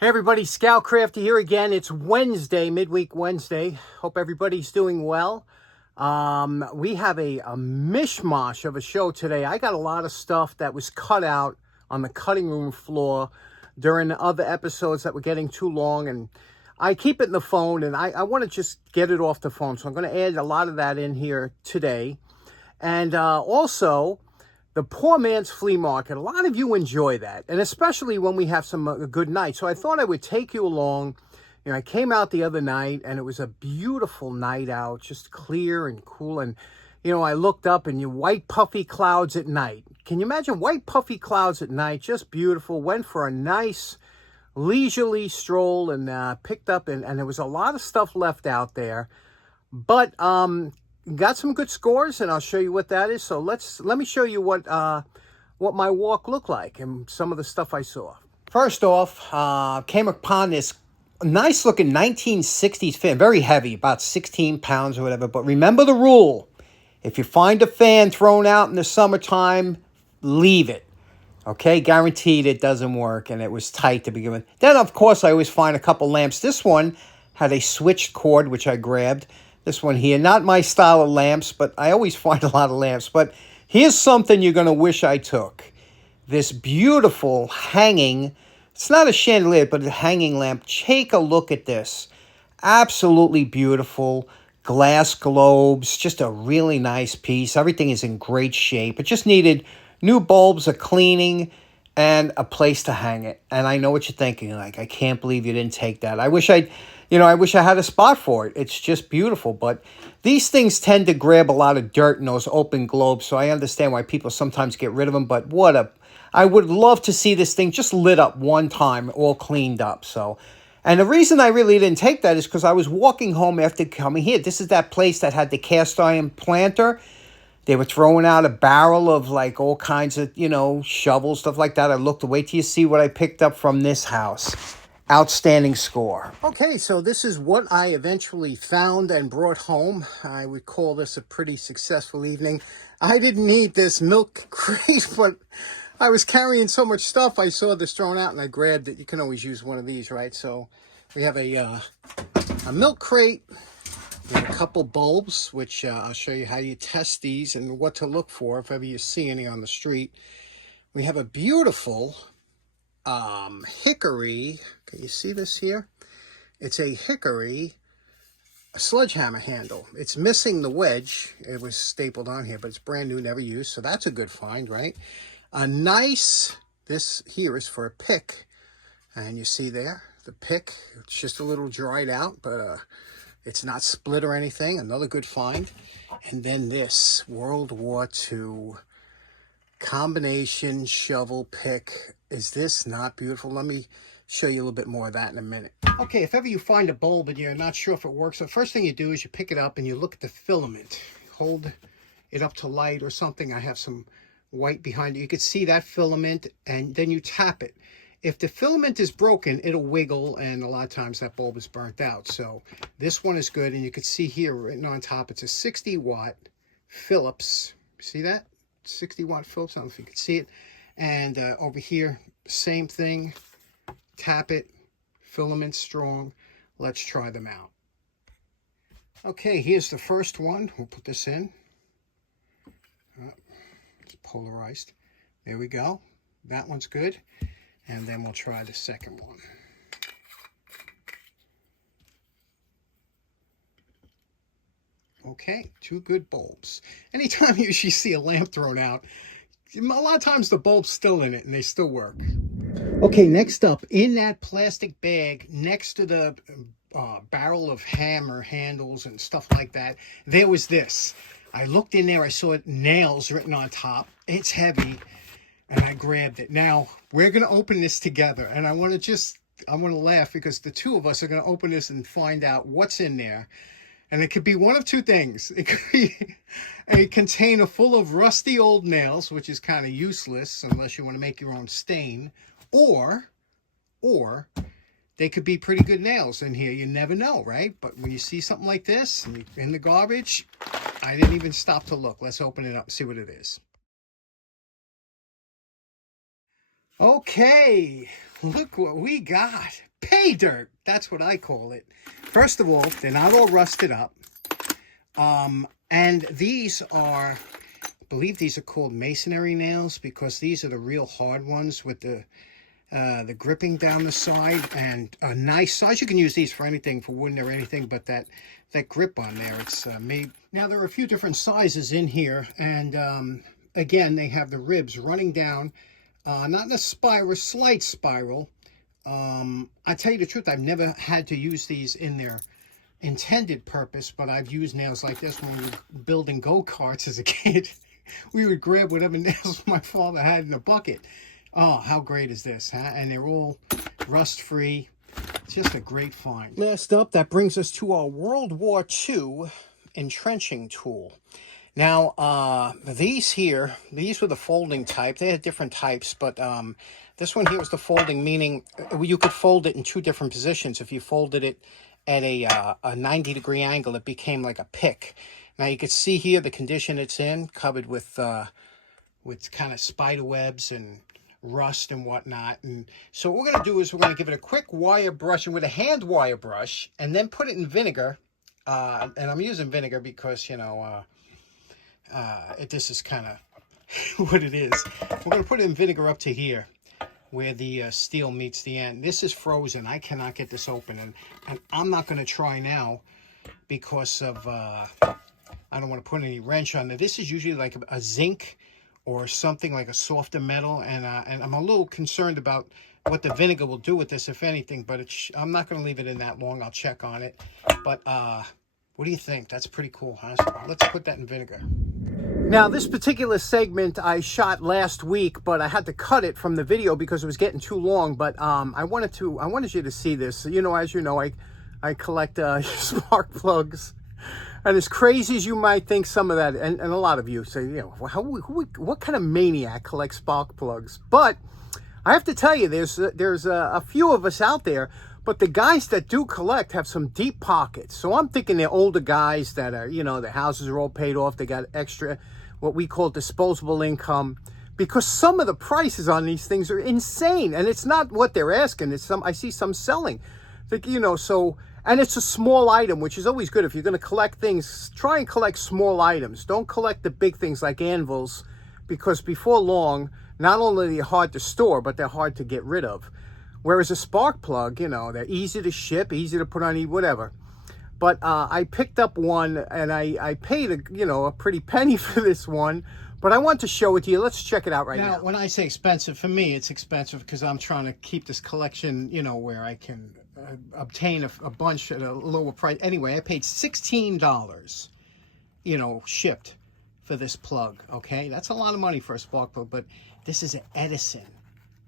Hey everybody, Scout Crafty here again. It's Wednesday, midweek Wednesday. Hope everybody's doing well. We have a mishmash of a show today. I got a lot of stuff that was cut out on the cutting room floor during the other episodes that were getting too long, and I keep it in the phone, and I want to just get it off the phone. So I'm going to add a lot of that in here today. And also, the poor man's flea market. A lot of you enjoy that, and especially when we have some good nights. So I thought I would take you along. You know, I came out the other night, and it was a beautiful night out, just clear and cool. And, you know, I looked up, and you white puffy clouds at night. Can you imagine white puffy clouds at night? Just beautiful. Went for a nice leisurely stroll and picked up, and there was a lot of stuff left out there. But got some good scores, and I'll show you what that is. So let me show you what my walk looked like and some of the stuff I saw. First off, came upon this nice looking 1960s fan, very heavy, about 16 pounds or whatever. But remember the rule: if you find a fan thrown out in the summertime, leave it. Okay, guaranteed it doesn't work, and it was tight to begin with. Then, of course, I always find a couple lamps. This one had a switched cord, which I grabbed. This one here, not my style of lamps, but I always find a lot of lamps. But here's something you're going to wish I took. This beautiful hanging, it's not a chandelier, but a hanging lamp. Take a look at this. Absolutely beautiful. Glass globes, just a really nice piece. Everything is in great shape. It just needed new bulbs, a cleaning, and a place to hang it. And I know what you're thinking, like, I can't believe you didn't take that. I wish I had a spot for it. It's just beautiful. But these things tend to grab a lot of dirt in those open globes, so I understand why people sometimes get rid of them. But I would love to see this thing just lit up one time, all cleaned up. So, and the reason I really didn't take that is because I was walking home after coming here. This is that place that had the cast iron planter. They were throwing out a barrel of like all kinds of, shovels, stuff like that. I looked, wait till you see what I picked up from this house. Outstanding score. Okay, so this is what I eventually found and brought home. I would call this a pretty successful evening. I didn't need this milk crate, but I was carrying so much stuff. I saw this thrown out and I grabbed it. You can always use one of these, right? So we have a milk crate. We have a couple bulbs, which I'll show you how you test these and what to look for if ever you see any on the street. We have a beautiful hickory. Can you see this here? It's a hickory sledgehammer handle. It's missing the wedge. It was stapled on here, but it's brand new, never used. So that's a good find, right? This here is for a pick. And you see there, the pick. It's just a little dried out, but it's not split or anything. Another good find. And then this World War II combination shovel pick. Is this not beautiful? Let me show you a little bit more of that in a minute. Okay, if ever you find a bulb and you're not sure if it works, the first thing you do is you pick it up and you look at the filament. Hold it up to light or something. I have some white behind it. You can see that filament, and then you tap it. If the filament is broken, it'll wiggle, and a lot of times that bulb is burnt out. So this one is good, and you can see here written on top, it's a 60-watt Phillips. See that? 60-watt Phillips. I don't know if you can see it. And over here, same thing. Tap it. Filament strong. Let's try them out. Okay, here's the first one. We'll put this in. It's polarized. There we go. That one's good. And then we'll try the second one. Okay, two good bulbs. Anytime you usually see a lamp thrown out, a lot of times the bulb's still in it and they still work. Okay, next up, in that plastic bag next to the barrel of hammer handles and stuff like that, there was this. I looked in there, I saw nails written on top. It's heavy. And I grabbed it. Now, we're going to open this together. And I want to laugh because the two of us are going to open this and find out what's in there. And it could be one of two things. It could be a container full of rusty old nails, which is kind of useless unless you want to make your own stain. Or they could be pretty good nails in here. You never know, right? But when you see something like this in the garbage, I didn't even stop to look. Let's open it up and see what it is. Okay, look what we got. Pay dirt. That's what I call it. First of all, they're not all rusted up. And these are, I believe these are called masonry nails, because these are the real hard ones with the gripping down the side, and a nice size. You can use these for anything, for wooden or anything, but that grip on there, it's made. Now, there are a few different sizes in here, and again, they have the ribs running down, not in a spiral, slight spiral. I tell you the truth, I've never had to use these in their intended purpose, but I've used nails like this when we were building go-karts as a kid. We would grab whatever nails my father had in a bucket. Oh, how great is this, huh? And they're all rust-free. It's just a great find. Last up, that brings us to our World War II entrenching tool. Now, these here, these were the folding type. They had different types, but this one here was the folding, meaning you could fold it in two different positions. If you folded it at a 90-degree angle, it became like a pick. Now, you can see here the condition it's in, covered with kind of spider webs and rust and whatnot. And so what we're going to do is we're going to give it a quick wire brushing with a hand wire brush, and then put it in vinegar. And I'm using vinegar because, you know, this is kind of what it is. We're going to put it in vinegar up to here, where the steel meets the end. This is frozen. I cannot get this open, and I'm not going to try now because of I don't want to put any wrench on there. This is usually like a zinc or something like a softer metal, and I'm a little concerned about what the vinegar will do with this, if anything, but I'm not going to leave it in that long. I'll check on it. But what do you think? That's pretty cool, huh? So let's put that in vinegar. Now, this particular segment I shot last week, but I had to cut it from the video because it was getting too long. But I wanted you to see this. You know, as you know, I collect spark plugs. And as crazy as you might think, some of that, and a lot of you say, you know, what kind of maniac collects spark plugs? But I have to tell you, there's a few of us out there, but the guys that do collect have some deep pockets. So I'm thinking they're older guys that are, you know, their houses are all paid off. They got extra, what we call disposable income, because some of the prices on these things are insane. And it's not what they're asking. It's I see some selling, you know, so. And it's a small item, which is always good. If you're going to collect things, try and collect small items. Don't collect the big things like anvils, because before long, not only are they hard to store, but they're hard to get rid of. Whereas a spark plug, you know, they're easy to ship, easy to put on, whatever. But I picked up one, and I paid a pretty penny for this one. But I want to show it to you. Let's check it out right now. Now, when I say expensive, for me, it's expensive because I'm trying to keep this collection, you know, where I can obtain a bunch at a lower price. Anyway, I paid $16, you know, shipped for this plug, okay? That's a lot of money for a spark plug, but this is an Edison,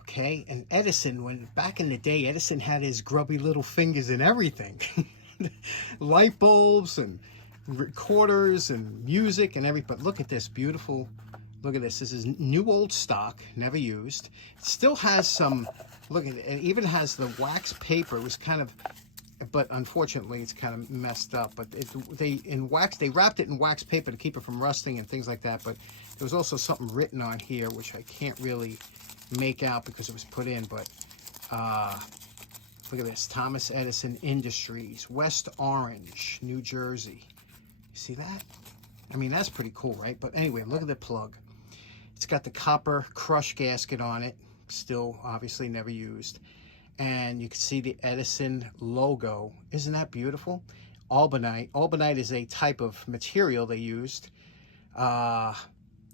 okay? And Edison, back in the day, Edison had his grubby little fingers and everything. Light bulbs and recorders and music and everything. But look at this beautiful, look at this. This is new old stock, never used. It still has some, look at it. It even has the wax paper. It was kind of, but unfortunately it's kind of messed up. But they wrapped it in wax paper to keep it from rusting and things like that. But there was also something written on here which I can't really make out because it was put in. But look at this, Thomas Edison Industries, West Orange, New Jersey. See that? I mean, that's pretty cool, right? But anyway, look at the plug. It's got the copper crush gasket on it, still obviously never used. And you can see the Edison logo. Isn't that beautiful? Albanite. Albanite is a type of material they used.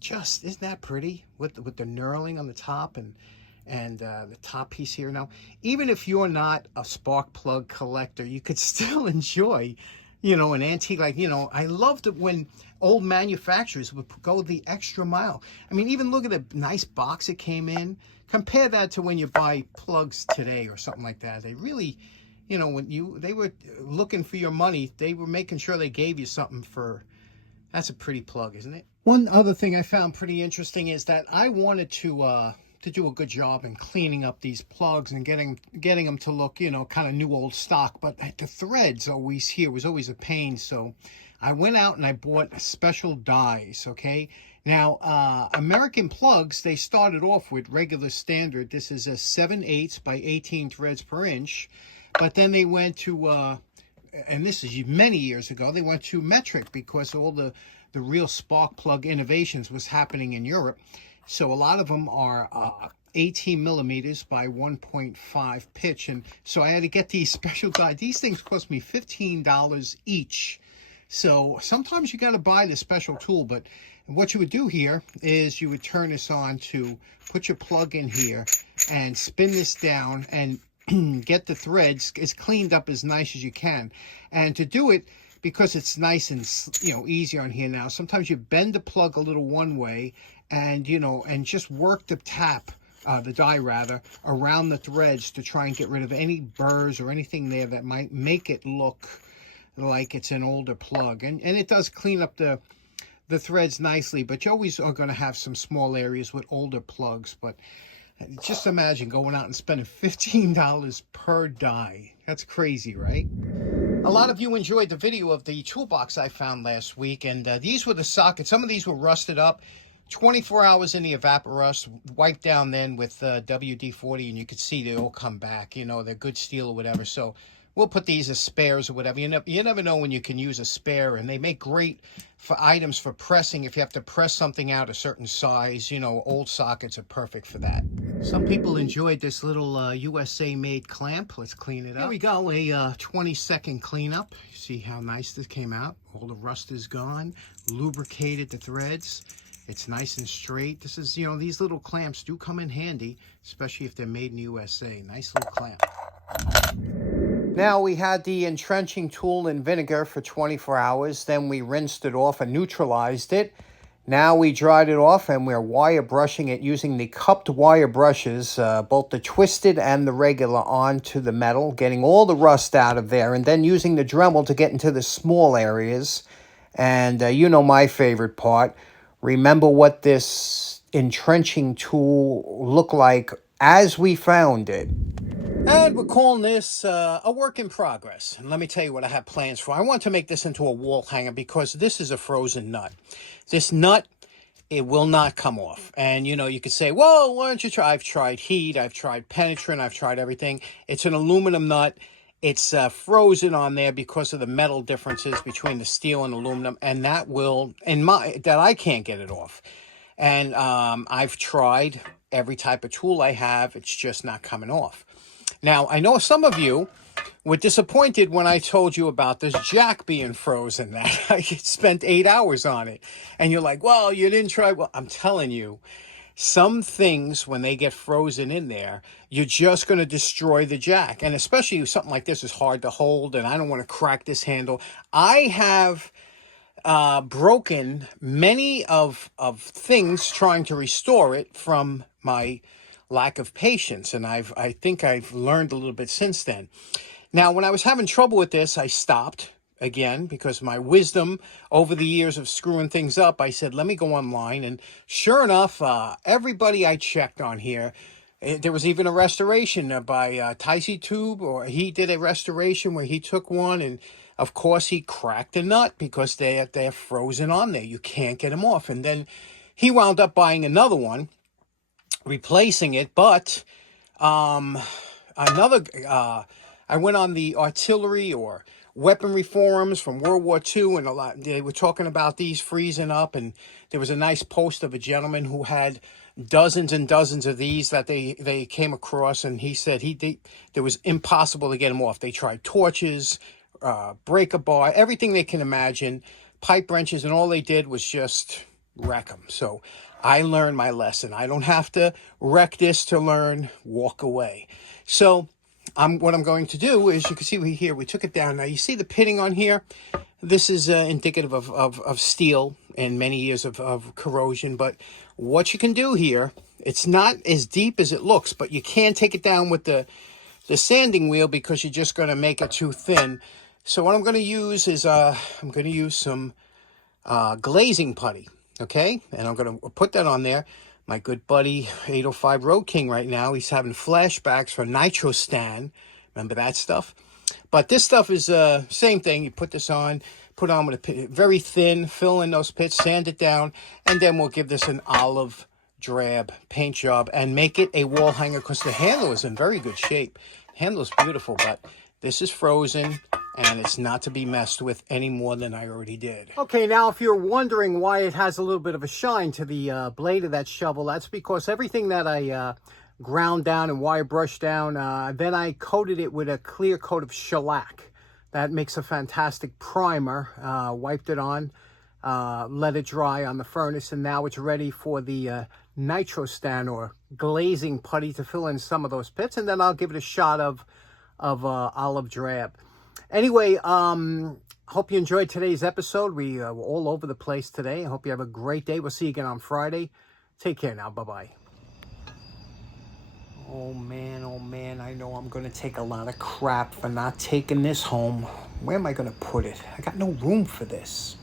Just, isn't that pretty? With the knurling on the top and the top piece here. Now, even if you're not a spark plug collector, you could still enjoy, you know, an antique. Like, you know, I loved it when old manufacturers would go the extra mile. I mean, even look at the nice box it came in. Compare that to when you buy plugs today or something like that. They really, you know, they were looking for your money, they were making sure they gave you something for. That's a pretty plug, isn't it? One other thing I found pretty interesting is that I wanted to do a good job in cleaning up these plugs and getting them to look, you know, kind of new old stock. But the threads was always a pain. So I went out and I bought special dies, okay? Now, American plugs, they started off with regular standard. This is a 7/8 by 18 threads per inch. But then they went to, and this is many years ago, they went to metric because all the real spark plug innovations was happening in Europe. So a lot of them are 18 millimeters by 1.5 pitch. And so I had to get these special guides. These things cost me $15 each. So sometimes you got to buy the special tool, but what you would do here is you would turn this on to put your plug in here and spin this down and get the threads as cleaned up as nice as you can. And to do it, because it's nice and easy on here now, sometimes you bend the plug a little one way and and just work the the die rather, around the threads to try and get rid of any burrs or anything there that might make it look like it's an older plug. And it does clean up the threads nicely, but you always are going to have some small areas with older plugs. But just imagine going out and spending $15 per die. That's crazy, right? A lot of you enjoyed the video of the toolbox I found last week, and these were the sockets. Some of these were rusted up. 24 hours in the evaporust, wiped down then with WD-40, and you could see they all come back. They're good steel or whatever. So we'll put these as spares or whatever. You never know when you can use a spare, and they make great for items for pressing. If you have to press something out a certain size, old sockets are perfect for that. Some people enjoyed this little USA-made clamp. Let's clean it up. Here we go, a 20-second cleanup. See how nice this came out? All the rust is gone. Lubricated the threads. It's nice and straight. This is, these little clamps do come in handy, especially if they're made in the USA. Nice little clamp. Now we had the entrenching tool in vinegar for 24 hours. Then we rinsed it off and neutralized it. Now we dried it off and we're wire brushing it using the cupped wire brushes, both the twisted and the regular, onto the metal, getting all the rust out of there, and then using the Dremel to get into the small areas. And my favorite part. Remember what this entrenching tool looked like as we found it. And we're calling this a work in progress. And let me tell you what I have plans for. I want to make this into a wall hanger because this is a frozen nut. This nut, it will not come off. And, you could say, well, why don't you try? I've tried heat, I've tried penetrant, I've tried everything. It's an aluminum nut. It's frozen on there because of the metal differences between the steel and aluminum, and that I can't get it off. And I've tried every type of tool I have. It's just not coming off. Now, I know some of you were disappointed when I told you about this jack being frozen, that I spent 8 hours on it. And you're like, well, you didn't try. Well, I'm telling you, some things, when they get frozen in there, you're just going to destroy the jack. And especially something like this is hard to hold, and I don't want to crack this handle. I have broken many of things trying to restore it from my lack of patience, and I think I've learned a little bit since then. Now, when I was having trouble with this, I stopped. Again, because my wisdom over the years of screwing things up, I said, let me go online. And sure enough, everybody I checked on here, there was even a restoration by Ticey Tube, or he did a restoration where he took one, and of course he cracked a nut because they're frozen on there. You can't get them off. And then he wound up buying another one, replacing it. But I went on the artillery or weaponry forums from World War II, and they were talking about these freezing up, and there was a nice post of a gentleman who had dozens and dozens of these that they came across, and he said it was impossible to get them off. They tried torches, breaker bar, everything they can imagine, pipe wrenches, and all they did was just wreck them. So I learned my lesson. I don't have to wreck this to learn, walk away. So what I'm going to do is, you can see here, we took it down. Now, you see the pitting on here? This is indicative of steel and many years of corrosion. But what you can do here, it's not as deep as it looks, but you can take it down with the sanding wheel because you're just going to make it too thin. So what I'm going to use is I'm going to use some glazing putty, okay? And I'm going to put that on there. My good buddy, 805 Road King right now, he's having flashbacks for Nitro Stan. Remember that stuff? But this stuff is same thing. You put this on, put on with a pit, very thin, fill in those pits, sand it down, and then we'll give this an olive drab paint job and make it a wall hanger because the handle is in very good shape. The handle is beautiful, but this is frozen and it's not to be messed with any more than I already did. Okay, now if you're wondering why it has a little bit of a shine to the blade of that shovel, that's because everything that I ground down and wire brushed down, then I coated it with a clear coat of shellac. That makes a fantastic primer. Wiped it on, let it dry on the furnace, and now it's ready for the nitro stand or glazing putty to fill in some of those pits, and then I'll give it a shot of olive drab. Anyway, hope you enjoyed today's episode. We were all over the place today. I hope you have a great day. We'll see you again on Friday. Take care now. Bye-bye. Oh man, I know I'm going to take a lot of crap for not taking this home. Where am I going to put it? I got no room for this.